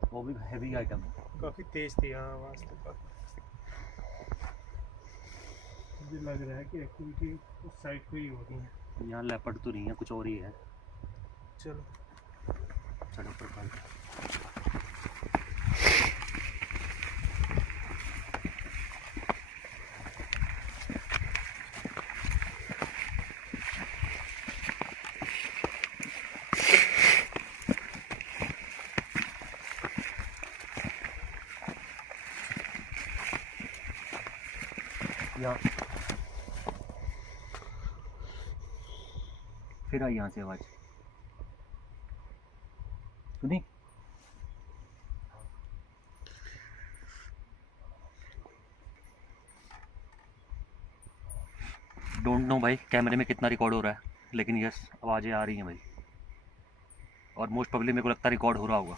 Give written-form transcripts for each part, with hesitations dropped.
वो भी heavy item है। काफ़ी तेज़ थी हाँ आवाज़ तो काफ़ी। मुझे लग रहा है कि एक्टिविटी उस साइड पे ही हो रही है। यहाँ लेपर्ड तो नहीं है, कुछ और ही है। चलो चलो ऊपर कल यहाँ फिर आई यहाँ से आवाज़ सुनी। डोंट नो भाई कैमरे में कितना रिकॉर्ड हो रहा है, लेकिन यस आवाज़ें आ रही हैं भाई, और मोस्ट प्रोबेबली मेरे को लगता है रिकॉर्ड हो रहा होगा।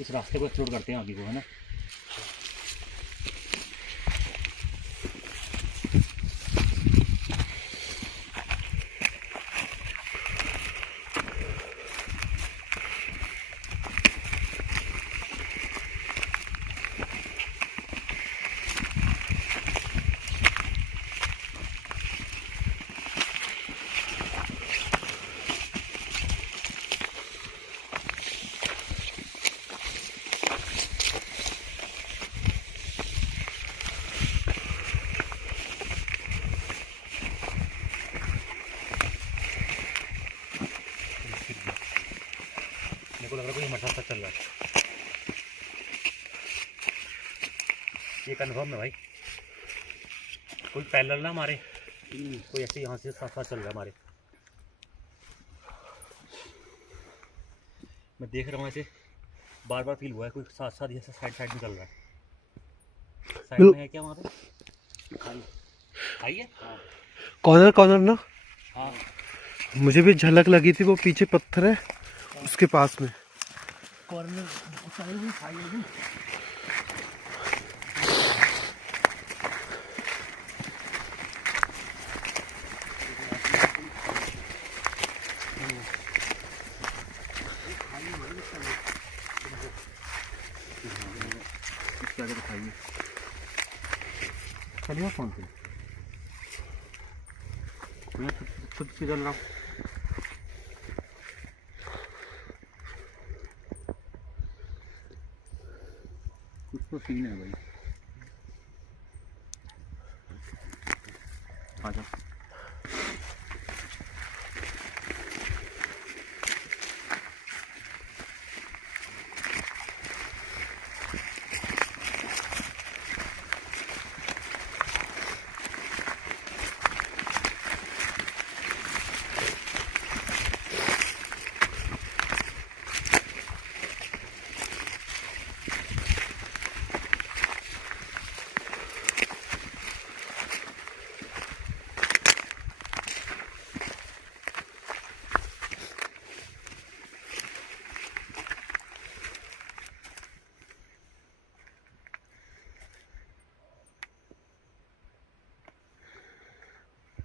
इस रास्ते को एक्सप्लोर करते हैं आगे को, है ना। मेरे को लग रहा है कोई हमारे साथ चल रहा है, ये कन्फर्म है भाई। कोई पैरेलल ना हमारे, कोई ऐसे यहाँ से साथ साथ चल रहा है हमारे। मैं देख रहा हूँ ऐसे बार बार फील हुआ है कोई साथ साथ जैसे साइड साइड में चल रहा है। साइड में है क्या वहाँ पे खाई खाई है। हाँ कॉर्नर कॉर्नर ना, हाँ मुझे भी झलक लगी थी, वो पीछे पत्थर है उसके पास में। कॉर्नर साइड में खाई है। दिखाइए चलिए फोन पे खुद से चल रहा हूँ। कुछ तो सीन है भाई, आ जाओ।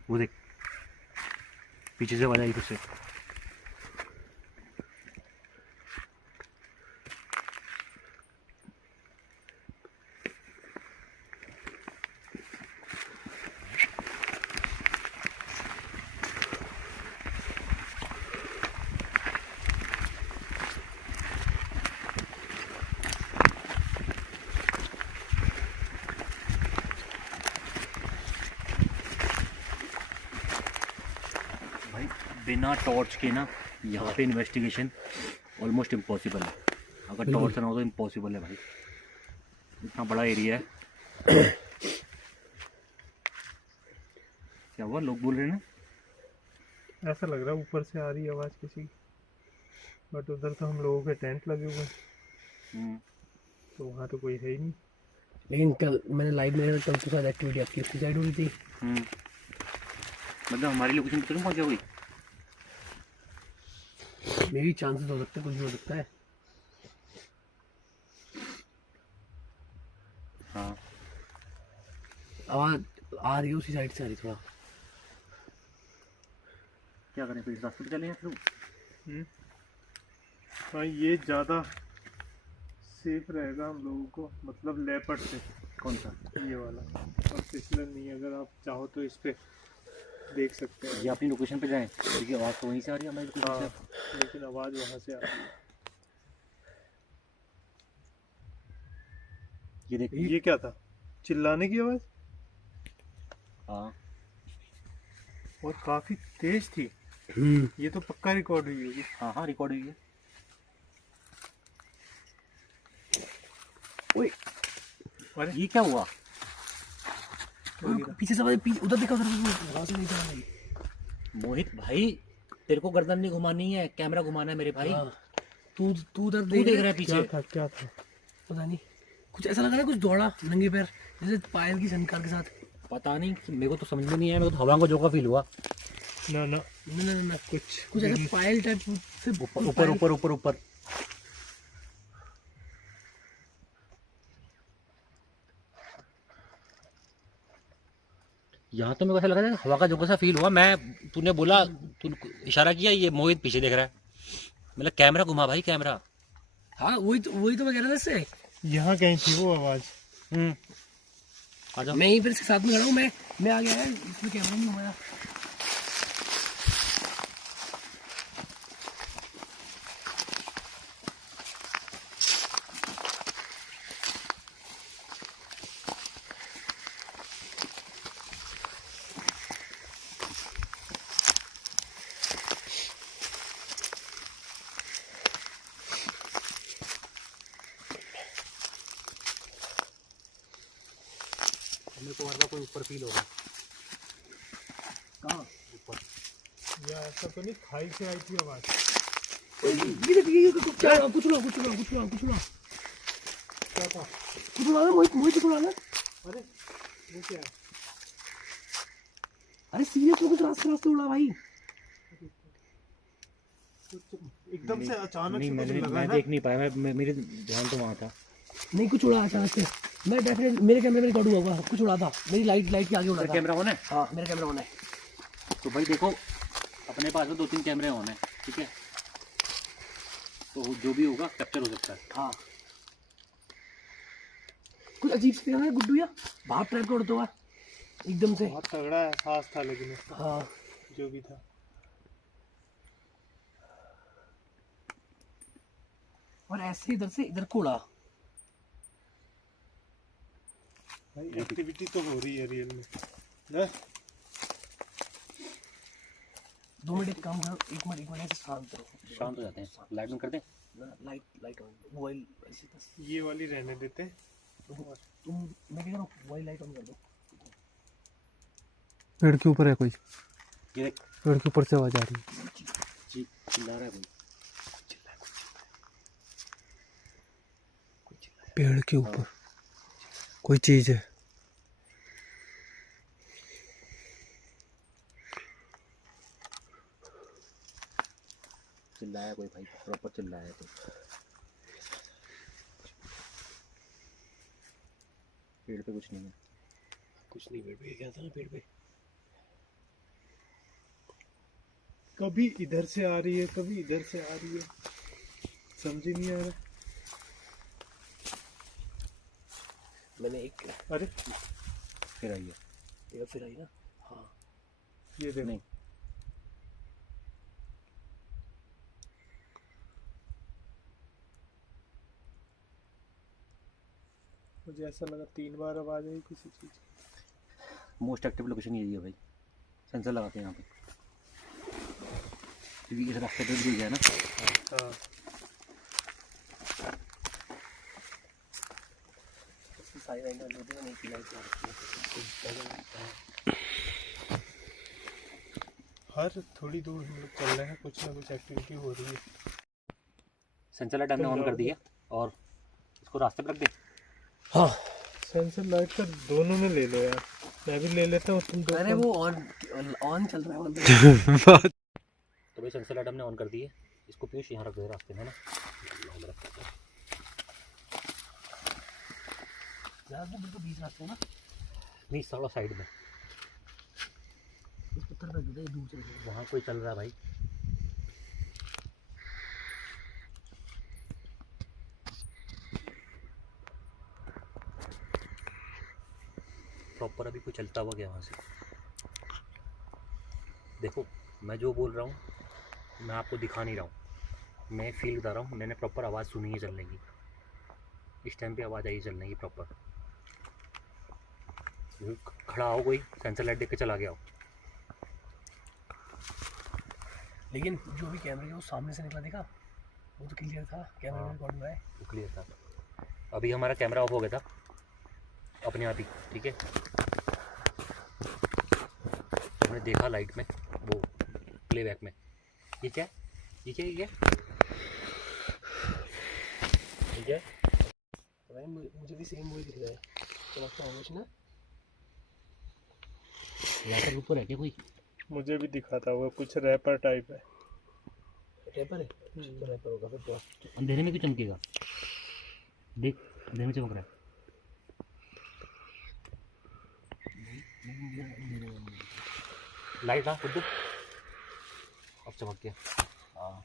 वो देख पीछे से आवाज आई तुझसे। भाई बिना टॉर्च के ना यहाँ पे इन्वेस्टिगेशन ऑलमोस्ट इम्पॉसिबल है। अगर टॉर्च ना हो तो इम्पॉसिबल है भाई, इतना बड़ा एरिया है। क्या हुआ, लोग बोल रहे हैं ना। ऐसा लग रहा है ऊपर से आ रही है आवाज़ किसी की। बट उधर तो हम लोगों के टेंट लगे हुए हैं, हम्म, तो वहाँ तो कोई है ही नहीं। लेकिन कल मैंने लाइव में कल तो शायद एक्टिविटी आपकी उसकी साइड हुई थी। मतलब हमारी लोकेशन पर तो नहीं पहुँचा कोई। मेरी चांसेस हो सकते हैं, कुछ भी हो सकता है। हाँ आवाज आ रही है उसी साइड से, आ रही थोड़ा। क्या करें फिर, इस रास्ते पे चले हैं फिर। हाँ, ये ज़्यादा सेफ रहेगा हम लोगों को, मतलब लेपर्ड से। कौन सा? ये वाला, और फिसलन नहीं। अगर आप चाहो तो इस पे देख सकते हैं। ये अपनी लोकेशन पे जाएं, क्योंकि आवाज़ तो वहीं से आ रही है हमारी लोकेशन हाँ, से। लेकिन आवाज़ वहाँ से आ रही है। ये देख। ये क्या था? चिल्लाने की आवाज़, हाँ और काफ़ी तेज थी। ये तो पक्का रिकॉर्ड हुई होगी। हाँ हाँ, रिकॉर्ड हुई है। ओए अरे ये क्या हुआ? पीछे से उधर देखा, उधर वहां से नहीं चला भाई। मोहित भाई, तेरे को गर्दन नहीं घुमानी है, कैमरा घुमाना है मेरे भाई। हाँ। तू उधर तू देख रहा है पीछे। क्या था? पता नहीं, कुछ ऐसा लग रहा है, कुछ दौड़ा नंगे पैर जैसे पायल की झनकार के साथ। पता नहीं, मेरे को तो समझ में नहीं आया, मेरे को तो हवा का झोंका फील हुआ। ना ना, ना कुछ ऐसा पायल टाइप से ऊपर ऊपर ऊपर ऊपर ऊपर। यहाँ तो मेरे को ऐसा लग रहा है हवा का झोंका सा फील हुआ। तूने बोला, तूने इशारा किया, ये मोहित पीछे देख रहा है। मतलब कैमरा घुमा भाई, कैमरा। हाँ वही तो मैं कह रहा था इससे। यहाँ कहीं थी वो आवाज़। आ जाओ। मैं यहीं पर इसके साथ में खड़ा हूँ, मैं आ गया है, इसमें कैमरा नहीं घुमाया। मेरे को कोई ऊपर फील हो रहा है। कहाँ? या ऐसा तो नहीं, खाई से आई थी आवाज़। ये कुछ उड़ा क्या था? मोहित उड़ा ना। अरे वो क्या है? अरे सीरियस कुछ रास्ते उड़ा भाई। एकदम से अचानक नहीं, से कुछ लगा मैं ना। देख नहीं पाया, मेरे ध्यान तो वहाँ था। नहीं कुछ उड़ा अचानक से। मैं डेफिनेट मेरे कैमरे में रिकॉर्ड हुआ होगा, कुछ उड़ा था। मेरी लाइट के आगे उड़ा था। कैमरा ऑन है? हाँ मेरा कैमरा ऑन है। तो भाई देखो, अपने पास में 2-3 कैमरे ऑन है, ठीक है, तो जो भी होगा कैप्चर हो सकता है। हाँ कुछ अजीब से है गुड्डू या भाप टाइप का उड़ता हुआ एकदम से। बहुत तगड़ा एहसास था लेकिन उसका, हाँ जो भी था। और ऐसे इधर से इधर को उड़ा। भाई एक्टिविटी तो हो रही है रियल में ना। 2 मिनट एक काम करो, 1 मिनट ऐसे शांत रहो। शांत हो जाते हैं, लाइट बंद कर दें। लाइट ऑन, मोबाइल ऐसे बस। ये वाली रहने देते। तुम मैं कह रहा हूँ मोबाइल लाइट ऑन कर दो। पेड़ के ऊपर है कोई, ये देख, पेड़ के ऊपर से आवाज आ रही है। चिल्ला रहा है कोई। पेड़ के ऊपर कोई चीज है। चिल्लाया कोई भाई, प्रॉपर चिल्लाया कोई। पेड़ पे कुछ नहीं है। कुछ नहीं, पेड़ पे क्या था ना, पेड़ पे कभी इधर से आ रही है, कभी इधर से आ रही है, समझ ही नहीं आ रहा। मैंने एक अरे फिर आई है। ये फिर आई ना। हाँ ये देखो, नहीं, मुझे ऐसा लगा 3 बार आवाज आई किसी चीज की। मोस्ट एक्टिव लोकेशन यही है भाई। सेंसर लगाते हैं यहाँ पे, क्योंकि इस रास्ते पे भी गया ना। हाँ, सारी लाइट ऑन होती है, नहीं की लाइट हर थोड़ी दूर हम लोग चल रहे हैं, कुछ ना कुछ एक्टिविटी हो रही है। सेंसर लाइट हमने ऑन कर दी है और इसको रास्ते पर रख दे। हाँ सेंसर लाइट का दोनों में ले लो यार, मैं भी ले लेता हूँ, तुम दो। अरे वो ऑन चल रहा है मतलब। तो भाई सेंसर लाइट हमने ऑन कर दी है, इसको पीयूष यहाँ रख दे रास्ते में ना। बिल्कुल बीच रास्ते ना, नहीं थोड़ा साइड में, इस पत्थर पे गिरे दूर चले गए। वहाँ कोई चल रहा है भाई। प्रॉपर अभी कोई चलता हुआ गया वहाँ से। देखो मैं जो बोल रहा हूँ मैं आपको दिखा नहीं रहा हूँ, मैं फील बता रहा हूँ। मैंने प्रॉपर आवाज़ सुनी है चलने की, इस टाइम पे आवाज़ आई चलने की प्रॉपर। खड़ा हो कोई सेंसर लाइट देख के चला गया हो। लेकिन जो भी कैमरे के वो सामने से निकला देखा, वो तो क्लियर था, कैमरे में रिकॉर्ड हुआ है। वो क्लियर था। अभी हमारा कैमरा ऑफ हो गया था अपने आप ही, ठीक है। हमने देखा लाइट में, वो प्लेबैक में। ये क्या ये क्या ये क्या ये क्या? भाई मुझे भी सेम वही दिख रहा है, तो आपका होश ना यहाँ पर ऊपर है क्या कोई? मुझे भी दिखा था, वो कुछ रैपर टाइप है। रैपर है, तो रैपर होगा फिर तो। अंधेरे में क्यों चमकेगा? देख अंधेरे में चमक रहा है। लाइट था खुद अब चमक गया। हाँ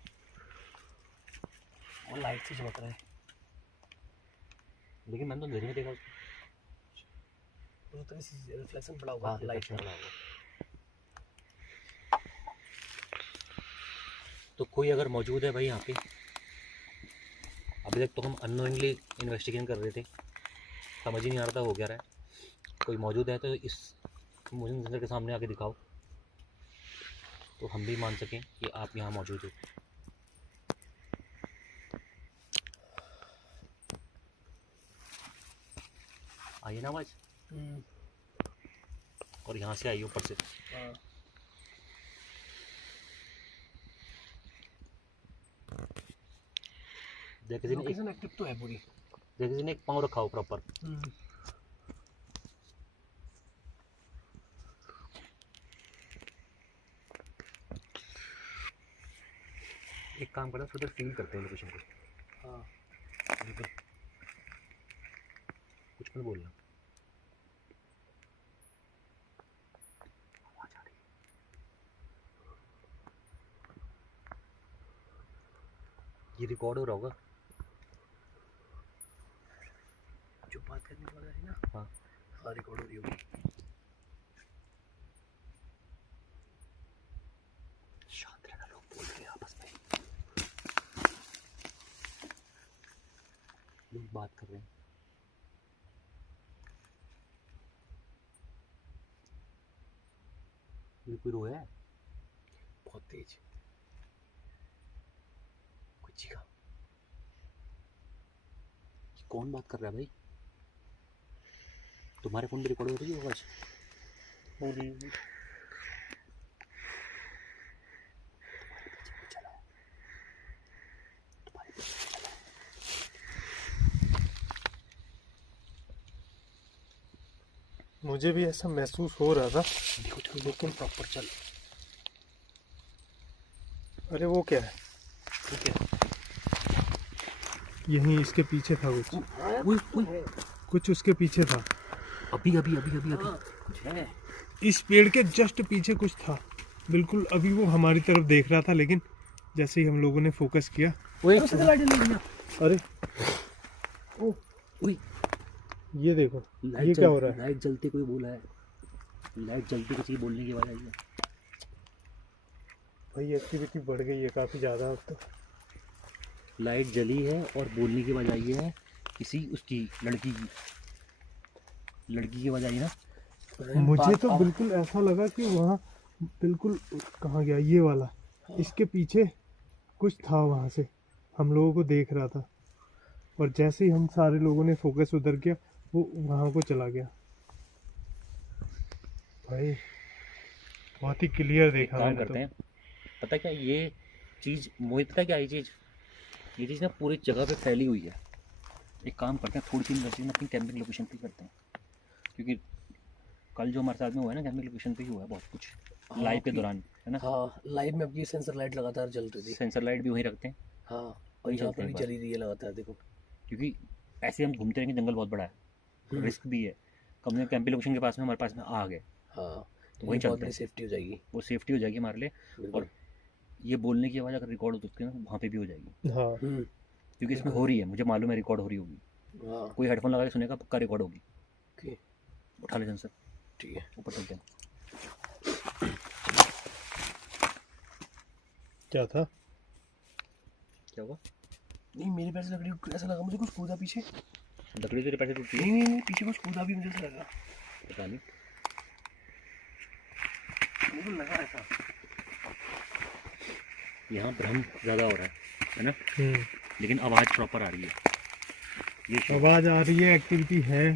वो लाइट से चमक रहा है, लेकिन मैंने तो अंधेरे में देखा उसको। तो रिफ्लेक्शन पड़ा होगा लाइट का। तो कोई अगर मौजूद है भाई यहाँ पे, अभी तक तो हम अननोइंगली इन्वेस्टिगेशन कर रहे थे, समझ ही नहीं आ रहा था हो क्या रहा है। कोई मौजूद है तो इस मोशन सेंसर के सामने आके दिखाओ, तो हम भी मान सकें कि आप यहाँ मौजूद हो। आइए ना आवाज़, और यहाँ से आई ऊपर से। हाँ देख किसी ने एक, लोकेशन एक्टिव तो है पूरी। देख किसी ने एक पाँव रखा हो प्रॉपर। एक काम करना, उधर फील करते हैं लोकेशन को। हाँ कुछ मत बोलना। ये रिकॉर्ड हो रहा होगा। जो बात करने वाला है ना, हाँ हाँ रिकॉर्ड हो रही होगी। शांत रहना, लोग बोल रहे हैं आपस में, लोग बात कर रहे हैं। ये कोई रोया है बहुत तेज कुछ का। कौन बात कर रहा है भाई? तुम्हारे फोन पे रिकॉर्ड हो रही है आवाज? पूरी मुझे भी ऐसा महसूस हो रहा था। देखो चल, लेकिन प्रॉपर चल। अरे वो क्या है? ठीक है, यहीं इसके पीछे था कुछ उसके पीछे था। अभी अभी अभी अभी अभी कुछ है। इस पेड़ के जस्ट पीछे कुछ था बिल्कुल। अभी वो हमारी तरफ देख रहा था, लेकिन जैसे ही हम लोगों ने फोकस किया, वो एक लाइट जल रही है। अरे ओ ओए ये देखो, ये क्या हो रहा है? लाइट जलती कोई बोला है, लाइट जलती किसी की बोलने की आवाज आई है। भाई एक्टिविटी बढ़ गई है काफी ज्यादा अब तो। लाइट जली है और बोलने की आवाज आई है किसी उसकी लड़की की आवाज आई ना। मुझे तो बिल्कुल ऐसा लगा कि वहाँ बिल्कुल कहाँ गया ये वाला, इसके पीछे कुछ था, वहाँ से हम लोगों को देख रहा था, और जैसे ही हम सारे लोगों ने फोकस उधर किया वो वहाँ को चला गया। भाई बहुत ही क्लियर देखा काम मैंने करते तो। हैं, पता क्या ये चीज मोहित, पता क्या ये चीज ये चीज़ ना पूरी जगह पे फैली हुई है। एक काम करते हैं, थोड़ी सी इन्वेस्टिगेशन अपनी कैंपिंग लोकेशन पे करते हैं, क्योंकि कल जो हमारे साथ में हुआ है ना कैंपिंग लोकेशन पे ही हुआ है बहुत कुछ लाइव के दौरान, है ना। हाँ, लाइव में अपनी सेंसर लाइट लगातार जल रही थी। सेंसर लाइट भी वहीं रखते हैं, हाँ, और यहाँ पर भी चलते हैं चली रही है लगातार, देखो। क्योंकि ऐसे हम घूमते रहेंगे, जंगल बहुत बड़ा है, रिस्क भी है। कम से कम कैंपिंग लोकेशन के पास में हमारे पास में आ गए हाँ, तो वही वहीं बहुत चलते बड़ी हैं, सेफ्टी हो जाएगी। वो सेफ्टी हो जाएगी हमारे लिए। बिल्कुल। और ये बोलने की आवाज़ अगर रिकॉर्ड हो सकती है ना, वहाँ पे भी हो जाएगी, हाँ क्योंकि इसमें हो रही है, मुझे मालूम है रिकॉर्ड हो रही होगी। हाँ, कोई हेडफोन लगा के सुनेगा, पक्का रिकॉर्ड होगी। ओके, उठा ले सेंसर, ठीक है। ऊपर चलते हैं। क्या था? क्या हुआ? नहीं, मेरे पैर से लकड़ी ऐसा लगा मुझे कुछ कूदा पीछे। लकड़ी तेरे पैसे टूटती है? नहीं नहीं नहीं, पीछे कुछ कूदा भी मुझे ऐसा लगा। पता नहीं, मुझे लगा ऐसा। यहाँ भ्रम ज़्यादा हो रहा है ना, हम्म, लेकिन आवाज़ प्रॉपर आ रही है। ये शो आवाज आ रही है, एक्टिविटी है,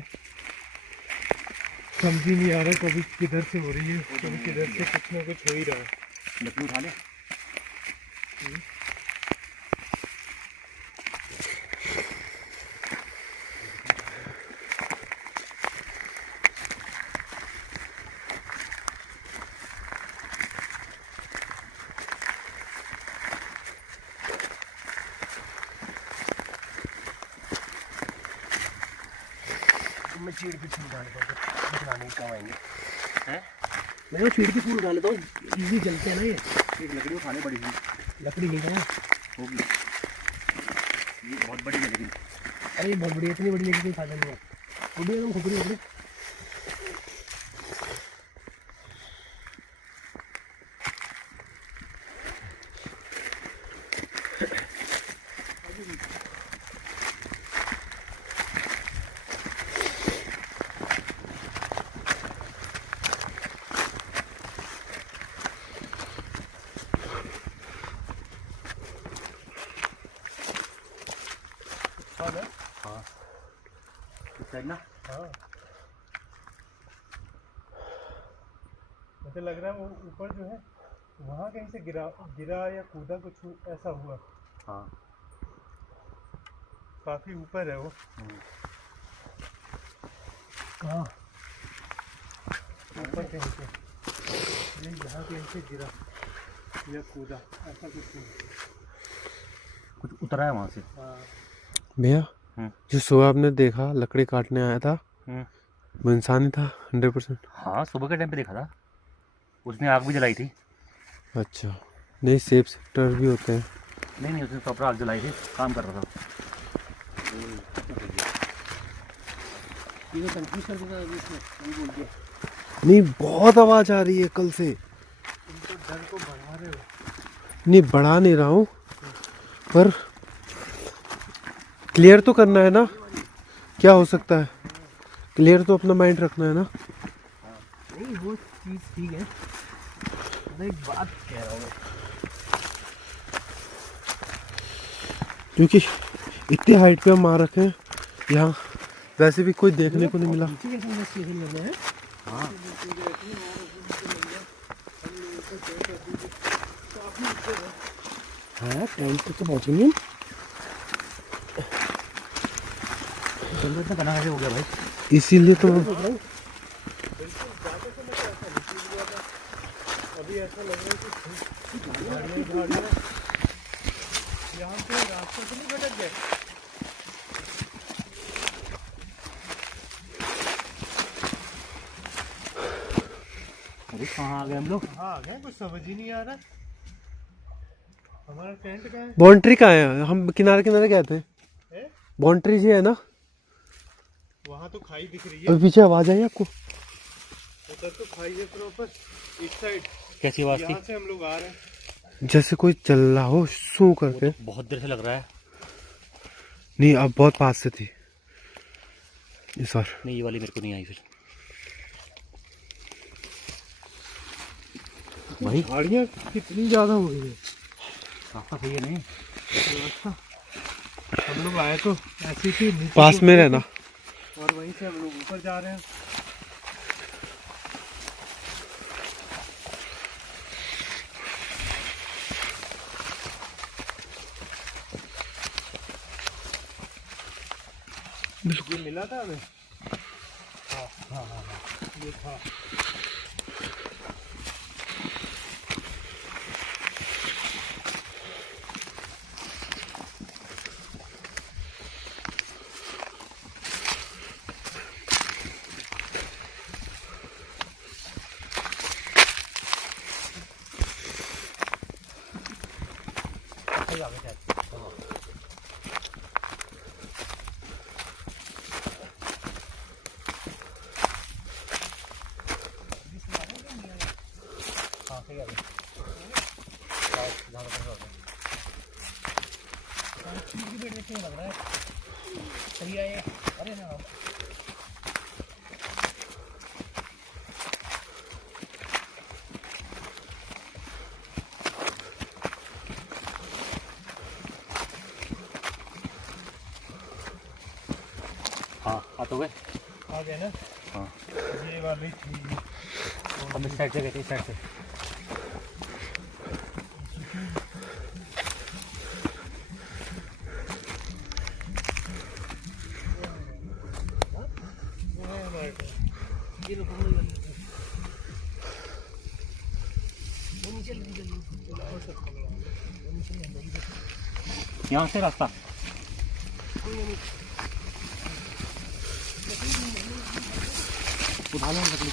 समझ ही नहीं आ रहा कभी किधर से हो रही है, कभी किधर से कुछ ना कुछ हो ही रहा है। लकड़ी उठा ले। मैं चीड़ के फूल डाल देता हूँ, बनाने के काम आएंगे। हैं? मैं चीड़ के फूल डाल देता हूँ, इजी जलते हैं ना ये। एक लकड़ी उठाने बड़ी सी लकड़ी नहीं है, होगी, ये बहुत बड़ी है लेकिन। अरे ये बहुत बड़ी है, इतनी बड़ी लेकिन कोई फायदा नहीं है। वो भी एकदम खुपड़ी खुपड़ी। हाँ, इस साइड ना। हाँ, मुझे लग रहा है वो ऊपर जो है वहाँ कहीं से गिरा या कूदा, कुछ ऐसा हुआ। हाँ, काफी ऊपर है वो। कहाँ? ऊपर कहीं से, नहीं यहाँ कहीं से गिरा या कूदा, ऐसा कुछ नहीं। कुछ उतरा है वहाँ से। हाँ, भैया जो सुबह आपने देखा लकड़ी काटने आया था, वो इंसान ही था 100%? हाँ, सुबह के टाइम पे देखा था, उसने आग भी जलाई थी। अच्छा, नहीं सेफ सेक्टर भी होते हैं। नहीं नहीं, उसने प्रॉपर आग जलाई थी, काम कर रहा था। ये कंफ्यूज कर देता है इसमें, वही बोल दिया। नहीं बहुत आवाज आ रही है कल से। तुम तो डर को बढ़ा रहे हो। नहीं बढ़ा नहीं रहा हूँ, पर क्लियर तो करना है ना, क्या हो सकता है, क्लियर तो अपना माइंड रखना है ना। नहीं वो चीज़ ठीक है, मैं एक बात कह रहा हूँ। क्योंकि इतने हाइट पे हम मार रखे हैं, यहाँ वैसे भी कोई देखने को नहीं मिला। नीचे कैसे इन्वेस्टिगेशन करना है? हाँ, हाँ, टेंट तक तो पहुँचेंगे हम। जंगल इतना घना कैसे हो गया भाई? इसीलिए तो अभी ऐसा लग रहा है कि गाड़ियाँ यहाँ पे रास्ते से नहीं भटक गए। अरे कहाँ आ गए हम लोग? हाँ, आ गए, कुछ समझ ही नहीं आ रहा। हमारा टेंट कहाँ है? बाउंड्री कहाँ है? हम किनारे किनारे गए थे, है? बाउंड्री जी है ना। वहाँ तो खाई दिख रही है, अभी पीछे आवाज आई आपको? उधर तो खाई है प्रॉपर, इस साइड। कैसी आवाज़ थी? यहाँ से हम लोग आ रहे हैं। जैसे कोई चल रहा हो सू करके। तो बहुत देर से लग रहा है। नहीं अब बहुत पास से थी इस बार। नहीं, ये वाली मेरे को नहीं आई फिर। भाई गाड़ियाँ कितनी ज्यादा हो गई है। रास्ता सही है नहीं? हम लोग आए तो ऐसे ही नीचे पास में रहना। और वहीं से हम लोग ऊपर जा रहे हैं। ये मिला था हमें। हाँ हाँ हाँ हाँ, ये था। लग रहा है सही है ये। अरे ना हाँ आ तो गए। आ गए ना। हाँ ये वाली थी। हम इस साइड से गए थे, इस साइड से। ये रुको वो नीचे यहाँ से रास्ता उठा लो लकड़ी।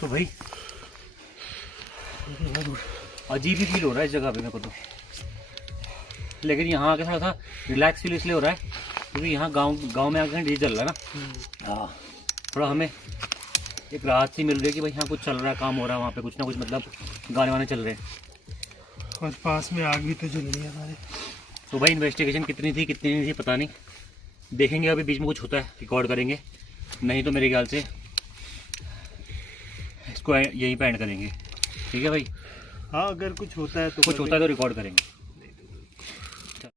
तो भाई अजीब ही फील हो रहा है इस जगह पे मेरे को तो, लेकिन यहाँ आके थोड़ा सा रिलैक्स फील इसलिए हो रहा है क्योंकि यहाँ गांव में आके डीजे चल रहा है ना। हाँ थोड़ा हमें एक राहत सी मिल रही है कि भाई यहाँ कुछ चल रहा है, काम हो रहा है वहाँ पे, कुछ ना कुछ मतलब गाने वाने चल रहे हैं। और पास में आग भी तो जल रही है हमारे। तो भाई इन्वेस्टिगेशन कितनी थी कितनी नहीं थी पता नहीं, देखेंगे अभी बीच में कुछ होता है रिकॉर्ड करेंगे, नहीं तो मेरे ख्याल से इसको यहीं पे एंड करेंगे। ठीक है भाई, हाँ अगर कुछ होता है तो कुछ होता है तो रिकॉर्ड करेंगे।